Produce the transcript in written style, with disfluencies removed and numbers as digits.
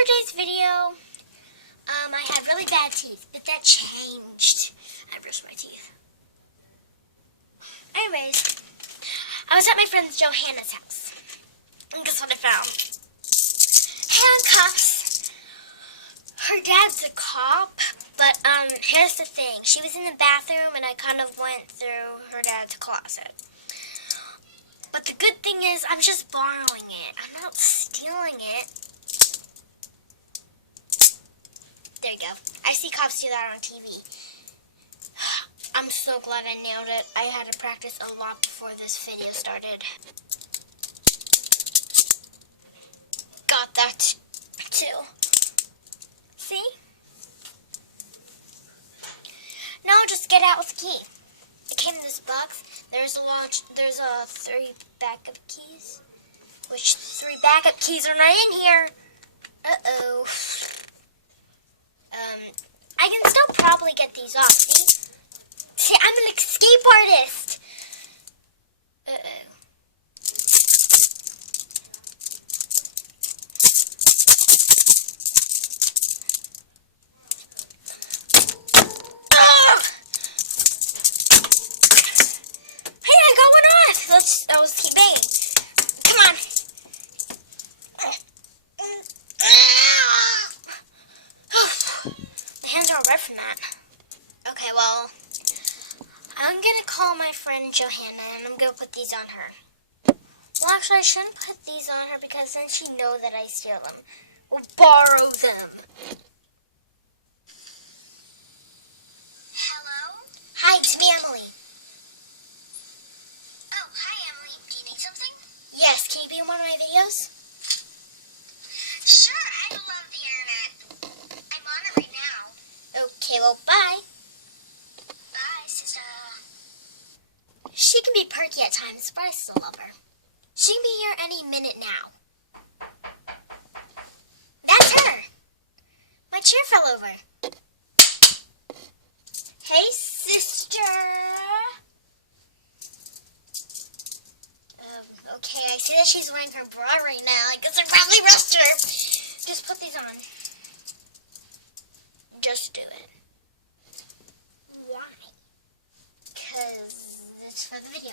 yesterday's video, I had really bad teeth, but that changed. I brushed my teeth. Anyways, I was at my friend Johanna's house, and guess what I found? Handcuffs. Her dad's a cop, but here's the thing. She was in the bathroom, and I kind of went through her dad's closet. But the good thing is, I'm just borrowing it. I'm not stealing it. There you go. I see cops do that on TV. I'm so glad I nailed it. I had to practice a lot before this video started. Got that too. See? Now just get out with the key. It came in this box. There's 3 backup keys. Which 3 backup keys are not in here? Uh-oh. I can still probably get these off. See, I'm an escape artist. Uh-oh. Let's keep banging. Come on. My hands are all red from that. Okay, well, I'm going to call my friend Johanna, and I'm going to put these on her. Well, actually, I shouldn't put these on her because then she'd know that I steal them. Or borrow them. Hello? Hi, it's me, Emily. Yes, can you be in one of my videos? Sure, I love the internet. I'm on it right now. Okay, well, bye. Bye, sister. She can be perky at times, but I still love her. She can be here any minute now. That's her. My chair fell over. Hey, sister. Okay, I see that she's wearing her bra right now. I guess I probably rushed her. Just put these on. Just do it. Why? Because it's for the video.